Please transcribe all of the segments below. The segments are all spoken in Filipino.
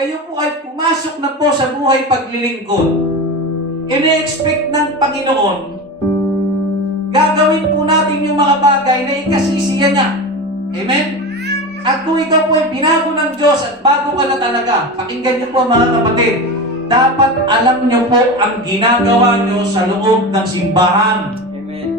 kayo po ay pumasok na po sa buhay paglilingkod, ine-expect ng Panginoon, gagawin po natin yung mga bagay na ikasisiya niya. Amen? At kung ikaw po ay binago ng Diyos at bago ka na talaga, pakinggan niyo po mga kapatid, dapat alam niyo po ang ginagawa niyo sa loob ng simbahan. Amen.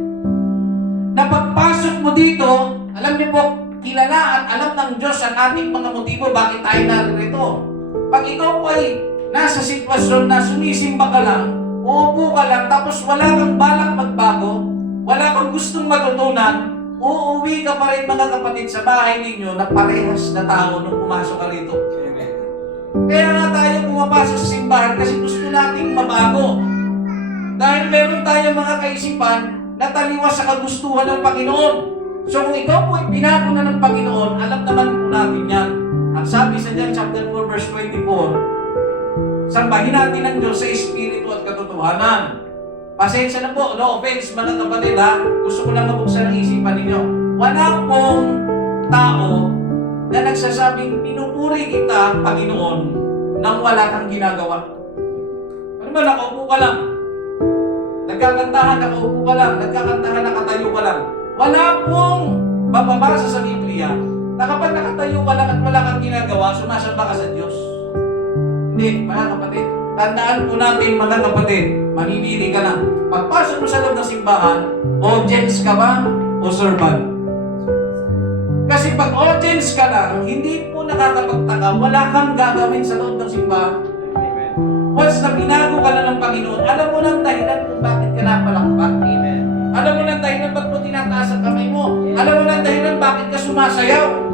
Na pagpasok mo dito, alam niyo po, kilala at alam ng Diyos ang ating mga motibo bakit tayo narito. Pag ikaw po ay nasa sitwasyon na sumisimba ka lang, uupo ka lang, tapos wala kang balak magbago, wala kang gustong matutunan, uuwi ka pa rin mga kapatid sa bahay ninyo na parehas na tao nung pumasok ka rito. Amen. Kaya nga tayo pumapasok sa simbahan kasi gusto nating mabago. Dahil meron tayong mga kaisipan na taliwas sa kagustuhan ng Panginoon. So kung ikaw po ay binago na ng Panginoon, alam naman po natin yan. Ang sabi sa John chapter 4 verse 24, sambahin natin ang Diyos sa Espiritu at katotohanan. Pasensya na po, no offense mga kapatid ha. Gusto ko lang mabuksan ang isipan ninyo. Wala pong tao na nagsasabing pinupuri kita, Panginoon, nang wala kang ginagawa. Ano ba, nakaupo ka lang? Nagkakantahan, nakaupo ka lang. Nagkakantahan, nakatayo ka lang. Wala pong mababasa sa Biblia na kapag nakatayo ka lang at wala kang ginagawa, sumasamba ka sa Diyos. Hindi, mga kapatid. Tandaan po natin, mga kapatid, mamimili ka na. Pagpasok mo sa loob ng simbahan, audience ka ba o servant? Kasi pag audience ka lang, hindi po nakakapagtaka, wala kang gagawin sa loob ng simbahan. Amen. Once na binago ka na ng Panginoon, alam mo ng dahilan kung bakit ka napalakpak. Amen. Alam mo ng dahilan ba't mo tinataas ang kamay mo. Alam mo ng dahilan bakit ka sumasayaw.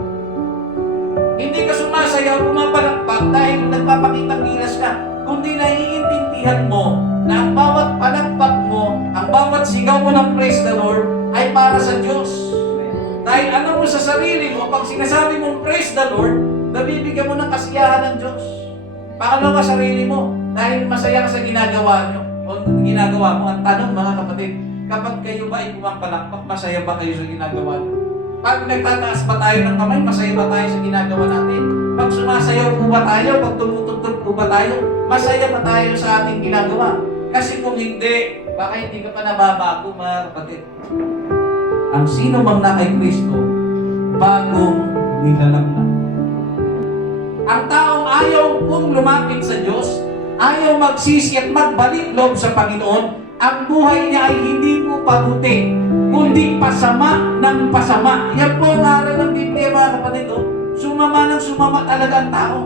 Hindi ka sumasayaw, pumapalakpak dahil nagpapakitang gilas ka. Kundi naiintindihan mo na ang bawat palakpak mo, ang bawat sigaw mo ng praise the Lord ay para sa Diyos. Dahil alam mo sa sarili mo, pag sinasabi mong praise the Lord, nabibigyan mo ng kasiyahan ng Diyos. Paano ka sarili mo? Dahil masaya ka sa ginagawa nyo o ginagawa mo. Ang tanong mga kapatid, kapag kayo ba ay pumapalakpak, masaya ba kayo sa ginagawa nyo? Pag nagtataas pa tayo ng kamay, masaya ba tayo sa ginagawa natin? Pag sumasayaw po ba tayo? Pag tumutugtog po ba tayo? Masaya ba tayo sa ating ginagawa? Kasi kung hindi, baka hindi ka pa nababago mga kapatid. Ang sino mang na kay Kristo, bagong nilalang na. Ang taong ayaw pong lumapit sa Diyos, ayaw magsisi at magbalik loob sa Panginoon, ang buhay niya ay hindi po pabuti, kundi pasama ng pasama. Yan po ang aral ng Biblia mga kapatid. Sumama ng sumama talaga ang tao.